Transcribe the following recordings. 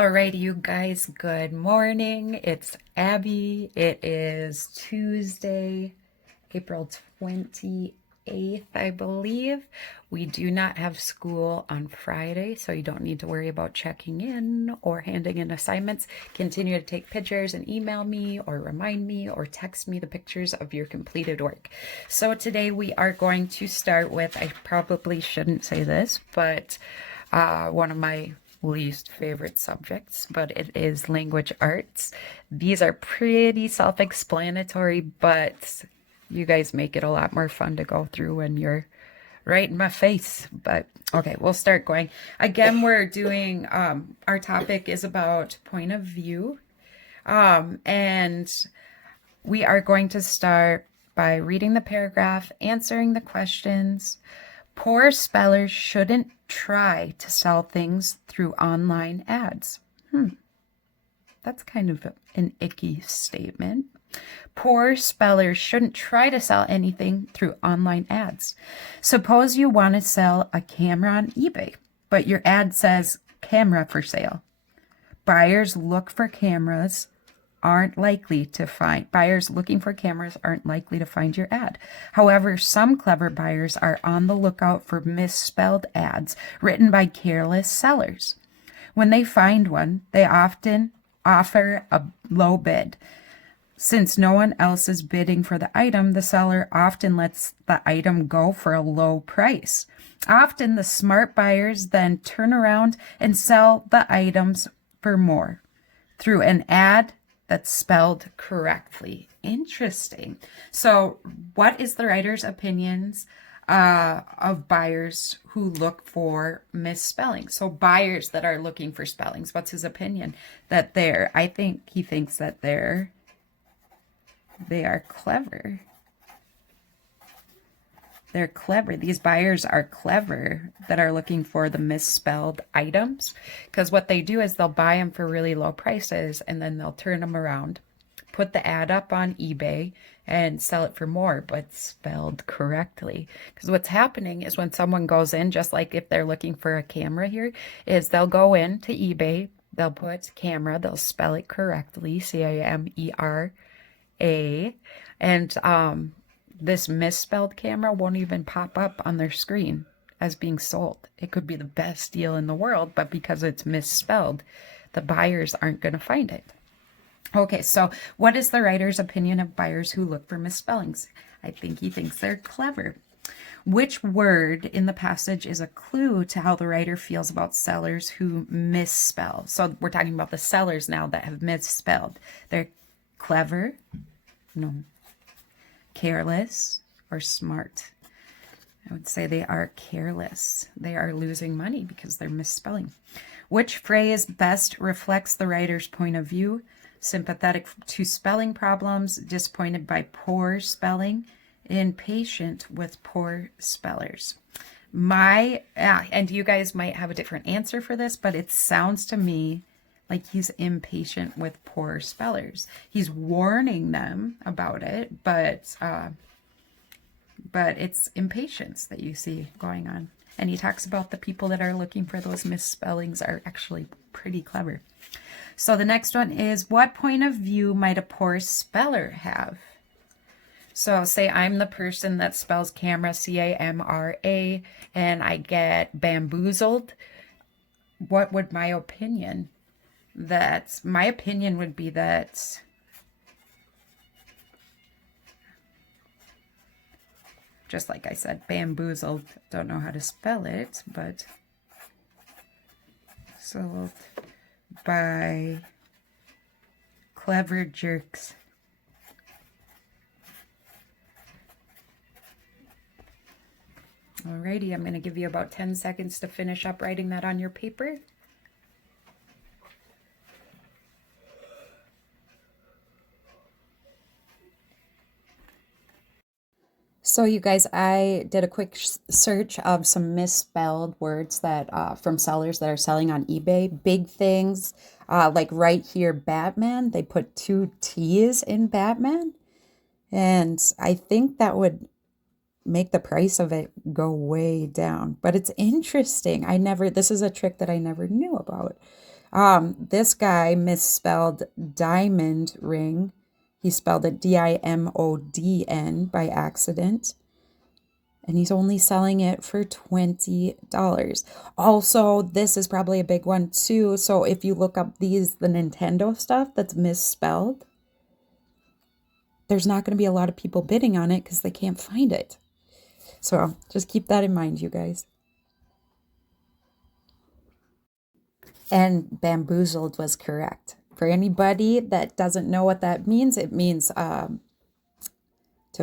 Alrighty, you guys, good morning. It's Abby. It is Tuesday, April 28th, I believe. We do not have school on Friday, so you don't need to worry about checking in or handing in assignments. Continue to take pictures and email me or remind me or text me the pictures of your completed work. So today we are going to start with, I probably shouldn't say this, but one of my least favorite subjects, but it is language arts. These are pretty self-explanatory, but you guys make it a lot more fun to go through when you're right in my face. But okay, we'll start going. Again, we're doing, our topic is about point of view. And we are going to start by reading the paragraph, answering the questions. Poor spellers shouldn't try to sell things through online ads. That's kind of an icky statement. Poor spellers shouldn't try to sell anything through online ads. Suppose you want to sell a camera on eBay, but your ad says camera for sale. Buyers looking for cameras aren't likely to find your ad. However, some clever buyers are on the lookout for misspelled ads written by careless sellers. When they find one, they often offer a low bid. Since no one else is bidding for the item, the seller often lets the item go for a low price. Often the smart buyers then turn around and sell the items for more through an ad that's spelled correctly. Interesting. So what is the writer's opinions of buyers who look for misspellings? So buyers that are looking for spellings, what's his opinion? I think he thinks that they are clever. They're clever. These buyers are clever that are looking for the misspelled items, because what they do is they'll buy them for really low prices and then they'll turn them around, put the ad up on eBay and sell it for more, but spelled correctly. Because what's happening is when someone goes in, just like if they're looking for a camera here, is they'll go in to eBay, they'll put camera, they'll spell it correctly, Camera, and this misspelled camera won't even pop up on their screen as being sold. It could be the best deal in the world, but because it's misspelled, the buyers aren't going to find it. Okay, so what is the writer's opinion of buyers who look for misspellings? I think he thinks they're clever. Which word in the passage is a clue to how the writer feels about sellers who misspell? So we're talking about the sellers now that have misspelled. They're clever, no, careless, or smart. I would say they are careless. They are losing money because they're misspelling. Which phrase best reflects the writer's point of view? Sympathetic to spelling problems, disappointed by poor spelling, impatient with poor spellers. And you guys might have a different answer for this, but it sounds to me like he's impatient with poor spellers. He's warning them about it, but it's impatience that you see going on. And he talks about the people that are looking for those misspellings are actually pretty clever. So the next one is, what point of view might a poor speller have? So say I'm the person that spells camera, Camra, and I get bamboozled. What would my opinion? My opinion would be that just like I said, bamboozled, don't know how to spell it, but sold by clever jerks. Alrighty, I'm going to give you about 10 seconds to finish up writing that on your paper. So you guys, I did a quick search of some misspelled words that from sellers that are selling on eBay. Big things, like right here, Batman. They put 2 T's in Batman. And I think that would make the price of it go way down. But it's interesting. This is a trick that I never knew about. This guy misspelled diamond ring. He spelled it Dimodn by accident. And he's only selling it for $20. Also, this is probably a big one too. So if you look up the Nintendo stuff that's misspelled, there's not going to be a lot of people bidding on it because they can't find it. So just keep that in mind, you guys. And bamboozled was correct. For anybody that doesn't know what that means, it means to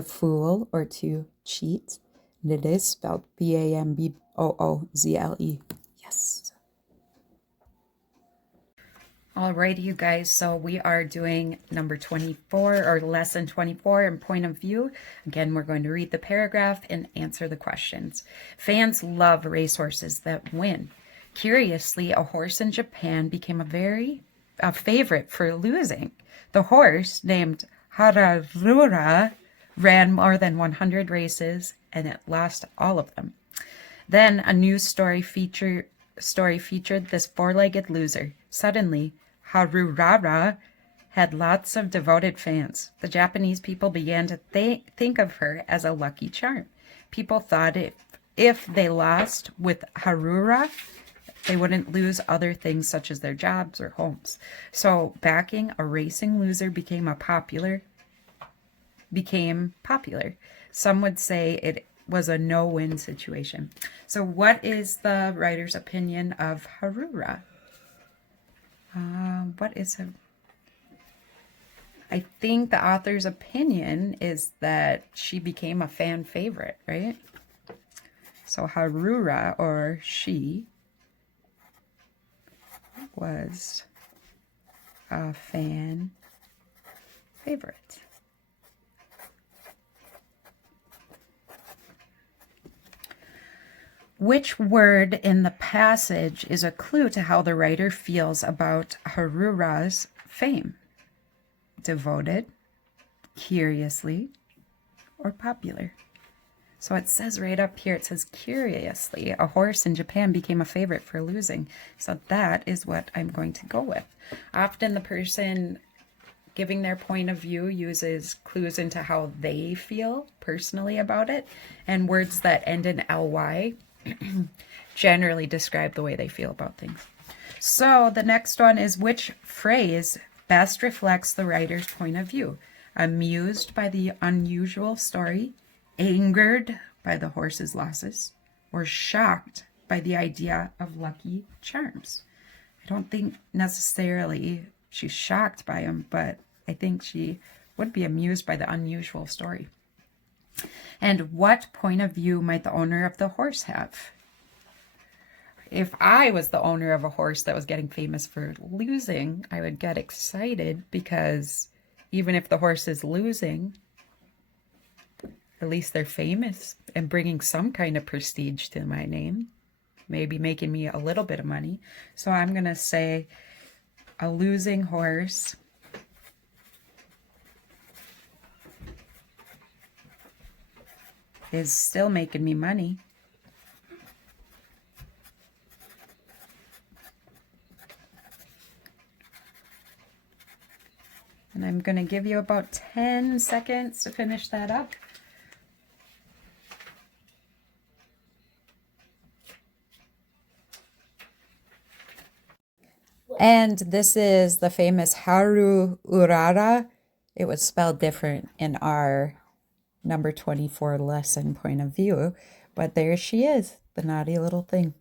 fool or to cheat. And it is spelled Bamboozle. Yes. Alrighty, you guys. So we are doing number 24 or lesson 24 in point of view. Again, we're going to read the paragraph and answer the questions. Fans love racehorses that win. Curiously, a horse in Japan became a favorite for losing. The horse, named Hararura, ran more than 100 races, and it lost all of them. Then a news story featured this four-legged loser. Suddenly, Harurara had lots of devoted fans. The Japanese people began to think of her as a lucky charm. People thought if they lost with Harura, they wouldn't lose other things such as their jobs or homes. So backing a racing loser became popular. Some would say it was a no-win situation. So what is the writer's opinion of Harura? I think the author's opinion is that she became a fan favorite, right? So Harura, or she, was a fan favorite. Which word in the passage is a clue to how the writer feels about Harura's fame? Devoted, curiously, or popular? So it says right up here, it says curiously, a horse in Japan became a favorite for losing. So that is what I'm going to go with. Often the person giving their point of view uses clues into how they feel personally about it, and words that end in ly generally describe the way they feel about things. So the next one is, which phrase best reflects the writer's point of view? Amused by the unusual story, angered by the horse's losses, or shocked by the idea of lucky charms? I don't think necessarily she's shocked by him, but I think she would be amused by the unusual story. And what point of view might the owner of the horse have? If I was the owner of a horse that was getting famous for losing, I would get excited because even if the horse is losing, at least they're famous and bringing some kind of prestige to my name, maybe making me a little bit of money. So I'm going to say a losing horse is still making me money. And I'm going to give you about 10 seconds to finish that up. And this is the famous Haru Urara. It was spelled different in our number 24 lesson point of view, but there she is, the naughty little thing.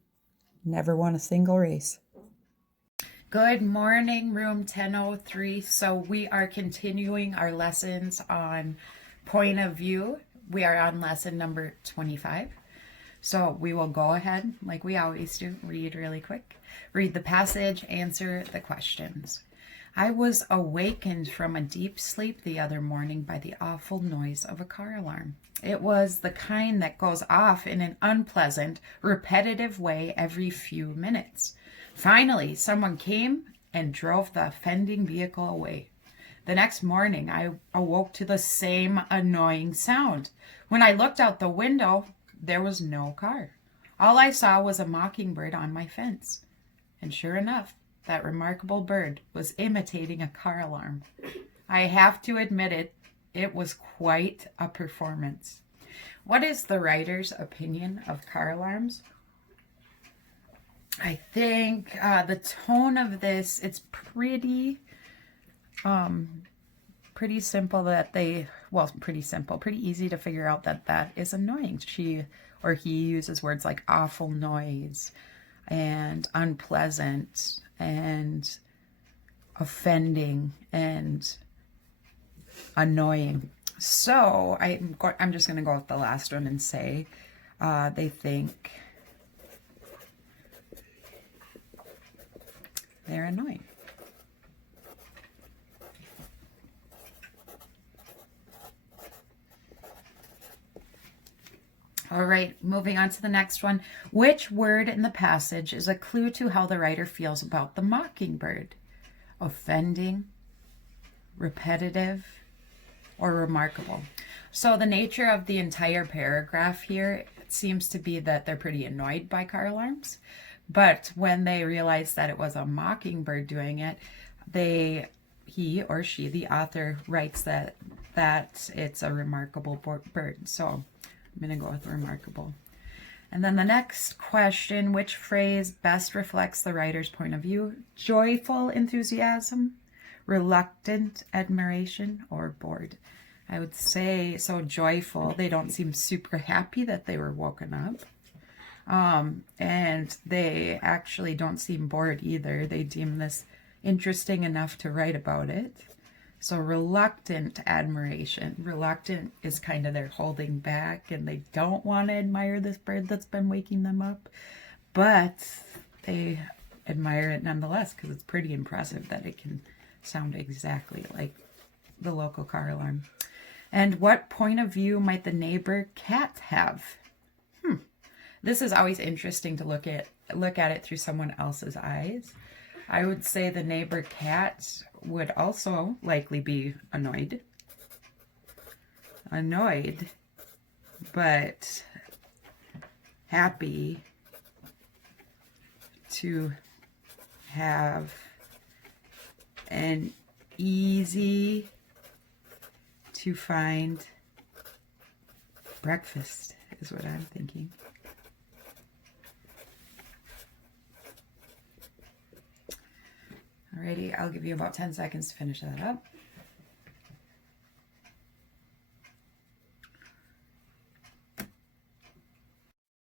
Never won a single race. Good morning, room 1003. So we are continuing our lessons on point of view. We are on lesson number 25. So we will go ahead, like we always do, read really quick. Read the passage, answer the questions. I was awakened from a deep sleep the other morning by the awful noise of a car alarm. It was the kind that goes off in an unpleasant, repetitive way every few minutes. Finally, someone came and drove the offending vehicle away. The next morning, I awoke to the same annoying sound. When I looked out the window, there was no car. All I saw was a mockingbird on my fence. And sure enough, that remarkable bird was imitating a car alarm. I have to admit it was quite a performance. What is the writer's opinion of car alarms? I think the tone of this, it's pretty simple pretty easy to figure out that is annoying. She or he uses words like awful noise and unpleasant and offending and annoying. So I'm just going to go with the last one and say they think they're annoying. All right, moving on to the next one. Which word in the passage is a clue to how the writer feels about the mockingbird? Offending, repetitive, or remarkable? So the nature of the entire paragraph here seems to be that they're pretty annoyed by car alarms. But when they realize that it was a mockingbird doing it, he or she, the author, writes that it's a remarkable bird. So I'm going to go with remarkable. And then the next question, which phrase best reflects the writer's point of view? Joyful enthusiasm, reluctant admiration, or bored? I would say, so joyful. They don't seem super happy that they were woken up. And they actually don't seem bored either. They deem this interesting enough to write about it. So reluctant admiration. Reluctant is kind of they're holding back and they don't want to admire this bird that's been waking them up. But they admire it nonetheless because it's pretty impressive that it can sound exactly like the local car alarm. And what point of view might the neighbor cat have? This is always interesting to look at it through someone else's eyes. I would say the neighbor cat would also likely be annoyed, but happy to have an easy to find breakfast is what I'm thinking. Alrighty, I'll give you about 10 seconds to finish that up.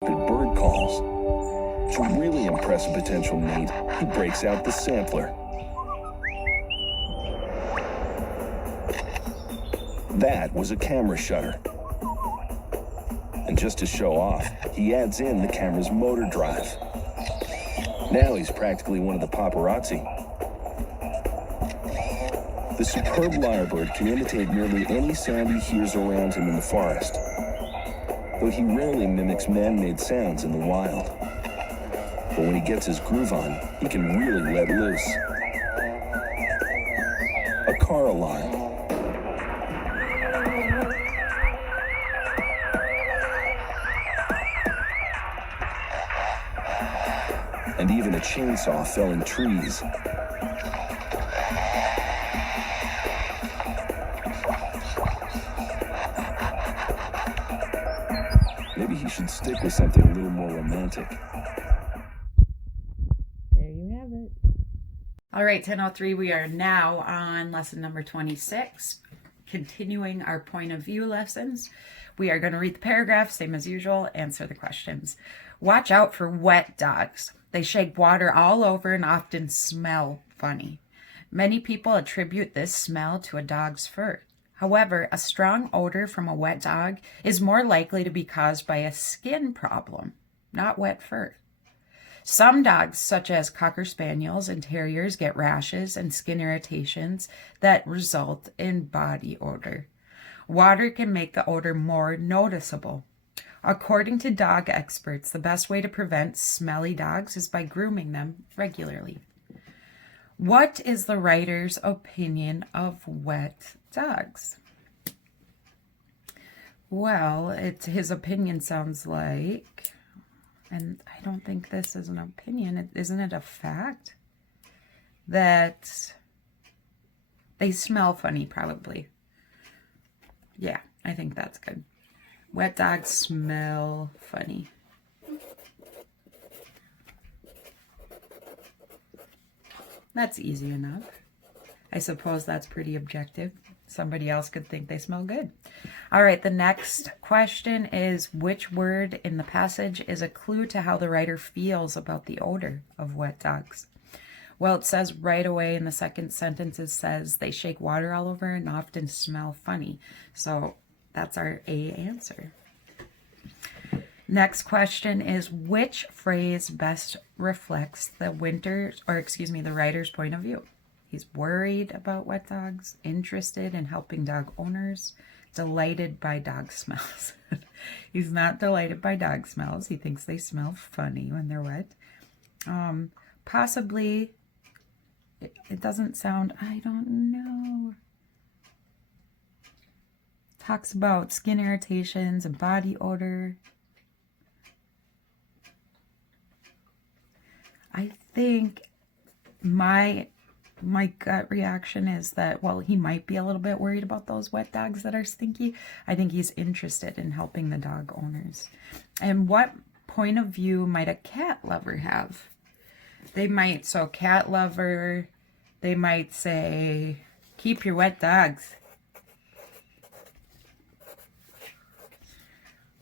Good bird calls. To really impress a potential mate, he breaks out the sampler. That was a camera shutter. And just to show off, he adds in the camera's motor drive. Now he's practically one of the paparazzi. The superb lyrebird can imitate nearly any sound he hears around him in the forest, though he rarely mimics man-made sounds in the wild. But when he gets his groove on, he can really let loose. A car alarm. And even a chainsaw felling trees. Maybe he should stick with something a little more romantic. There you have it. All right, 10:03, we are now on lesson number 26, continuing our point of view lessons. We are going to read the paragraph, same as usual, answer the questions. Watch out for wet dogs. They shake water all over and often smell funny. Many people attribute this smell to a dog's fur. However, a strong odor from a wet dog is more likely to be caused by a skin problem, not wet fur. Some dogs, such as Cocker Spaniels and Terriers, get rashes and skin irritations that result in body odor. Water can make the odor more noticeable. According to dog experts, the best way to prevent smelly dogs is by grooming them regularly. What is the writer's opinion of wet dogs? Well, his opinion sounds like, and I don't think this is an opinion, isn't it a fact? that they smell funny, probably. Yeah, I think that's good. Wet dogs smell funny. That's easy enough. I suppose that's pretty objective. Somebody else could think they smell good. All right, the next question is, which word in the passage is a clue to how the writer feels about the odor of wet dogs? Well, it says right away in the second sentence, it says they shake water all over and often smell funny. So that's our A answer. Next question is, which phrase best reflects the writer's point of view? He's worried about wet dogs, interested in helping dog owners, delighted by dog smells. He's not delighted by dog smells. He thinks they smell funny when they're wet. Possibly, it doesn't sound, I don't know. Talks about skin irritations and body odor. I think my gut reaction is that, well, he might be a little bit worried about those wet dogs that are stinky. I think he's interested in helping the dog owners. And what point of view might a cat lover have? So cat lover, they might say, keep your wet dogs.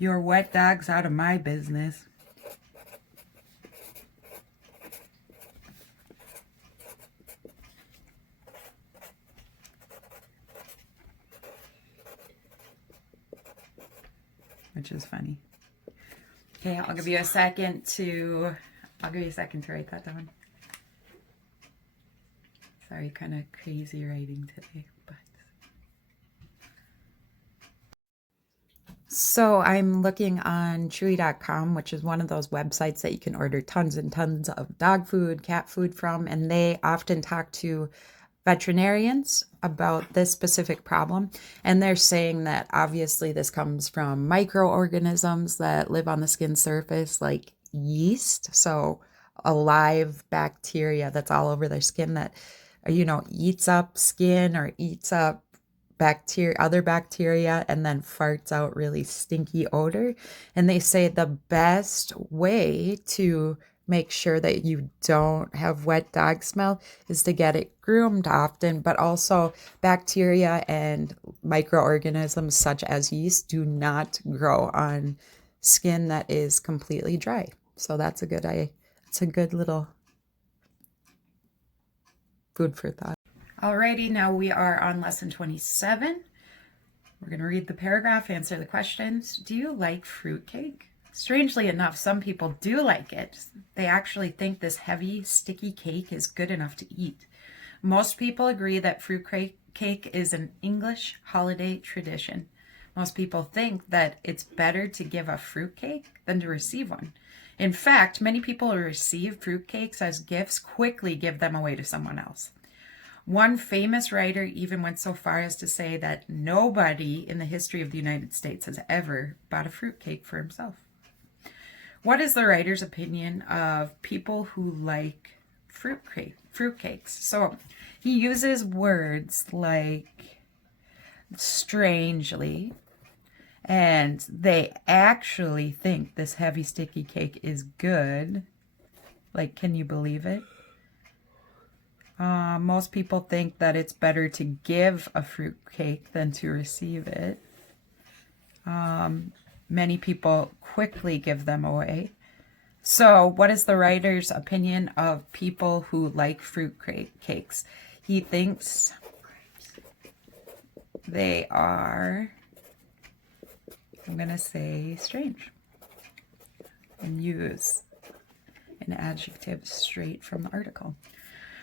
Your wet dog's out of my business. Which is funny. Okay, I'll give you a second to write that down. Sorry, kind of crazy writing today, but. So I'm looking on Chewy.com, which is one of those websites that you can order tons and tons of dog food, cat food from, and they often talk to veterinarians about this specific problem, and they're saying that obviously this comes from microorganisms that live on the skin surface, like yeast, so a live bacteria that's all over their skin that, eats up skin or eats up other bacteria, and then farts out really stinky odor. And they say the best way to make sure that you don't have wet dog smell is to get it groomed often, but also bacteria and microorganisms such as yeast do not grow on skin that is completely dry. So that's it's a good little food for thought. Alrighty, now we are on lesson 27. We're going to read the paragraph, answer the questions. Do you like fruitcake? Strangely enough, some people do like it. They actually think this heavy, sticky cake is good enough to eat. Most people agree that fruitcake is an English holiday tradition. Most people think that it's better to give a fruitcake than to receive one. In fact, many people who receive fruitcakes as gifts quickly give them away to someone else. One famous writer even went so far as to say that nobody in the history of the United States has ever bought a fruitcake for himself. What is the writer's opinion of people who like fruitcakes? So he uses words like strangely, and they actually think this heavy sticky cake is good. Like, can you believe it? Most people think that it's better to give a fruitcake than to receive it. Many people quickly give them away. So what is the writer's opinion of people who like fruitcakes? He thinks they are, I'm going to say, strange, and use an adjective straight from the article.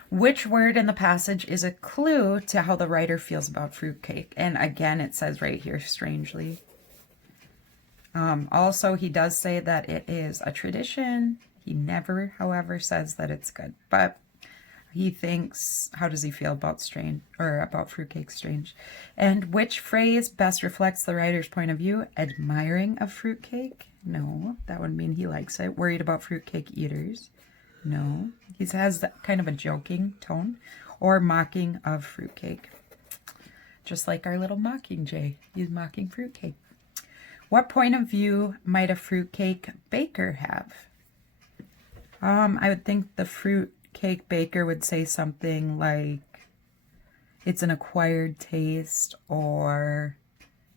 Which word in the passage is a clue to how the writer feels about fruitcake? And again, it says right here, strangely. Also, he does say that it is a tradition. He never, however, says that it's good. But he thinks, how does he feel about fruitcake? Strange. And which phrase best reflects the writer's point of view? Admiring of fruitcake? No, that would mean he likes it. Worried about fruitcake eaters? No. He has kind of a joking tone or mocking of fruitcake. Just like our little mockingjay. He's mocking fruitcake. What point of view might a fruitcake baker have? I would think the fruitcake baker would say something like it's an acquired taste or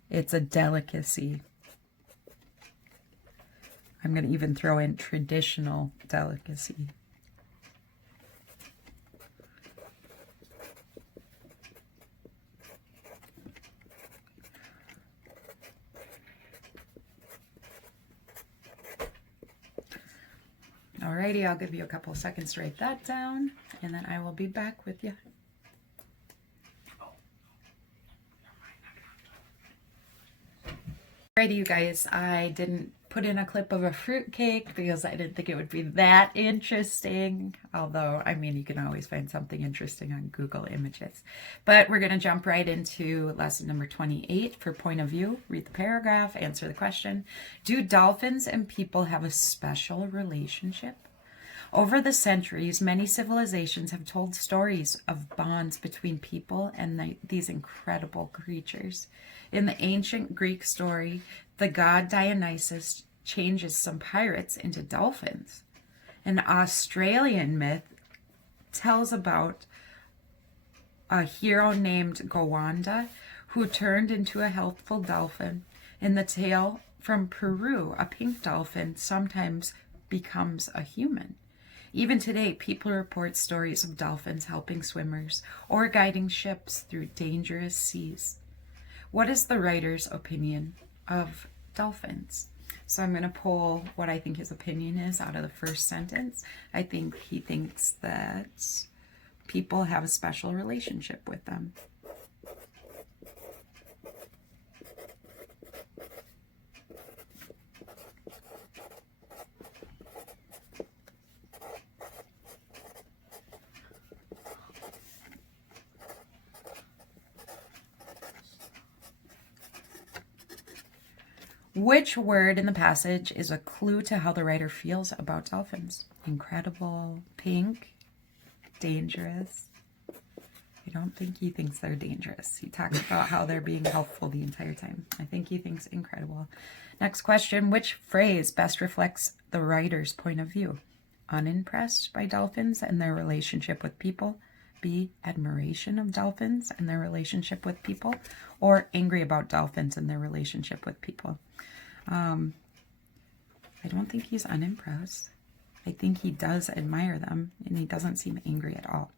it's a delicacy. I'm going to even throw in traditional delicacy. Alrighty, I'll give you a couple seconds to write that down, and then I will be back with you. Alrighty, you guys, I didn't put in a clip of a fruitcake because I didn't think it would be that interesting. Although, I mean, you can always find something interesting on Google Images. But we're going to jump right into lesson number 28 for point of view. Read the paragraph, answer the question. Do dolphins and people have a special relationship? Over the centuries, many civilizations have told stories of bonds between people and these incredible creatures. In the ancient Greek story, the god Dionysus changes some pirates into dolphins. An Australian myth tells about a hero named Gowanda who turned into a healthful dolphin. In the tale from Peru, a pink dolphin sometimes becomes a human. Even today, people report stories of dolphins helping swimmers or guiding ships through dangerous seas. What is the writer's opinion of dolphins? So I'm going to pull what I think his opinion is out of the first sentence. I think he thinks that people have a special relationship with them. Which word in the passage is a clue to how the writer feels about dolphins? Incredible, pink, dangerous. I don't think he thinks they're dangerous. He talks about how they're being helpful the entire time. I think he thinks incredible. Next question, which phrase best reflects the writer's point of view? Unimpressed by dolphins and their relationship with people. B, admiration of dolphins and their relationship with people. Or angry about dolphins and their relationship with people. I don't think he's unimpressed. I think he does admire them, and he doesn't seem angry at all.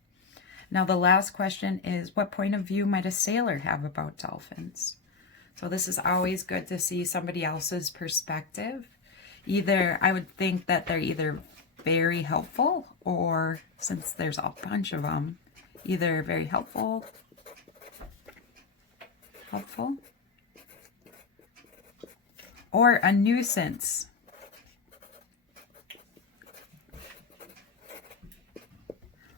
Now, the last question is, what point of view might a sailor have about dolphins? So this is always good to see somebody else's perspective. Either, I would think that they're either very helpful, or since there's a bunch of them, either very helpful, or a nuisance.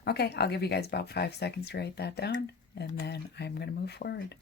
Okay, I'll give you guys about 5 seconds to write that down, and then I'm going to move forward.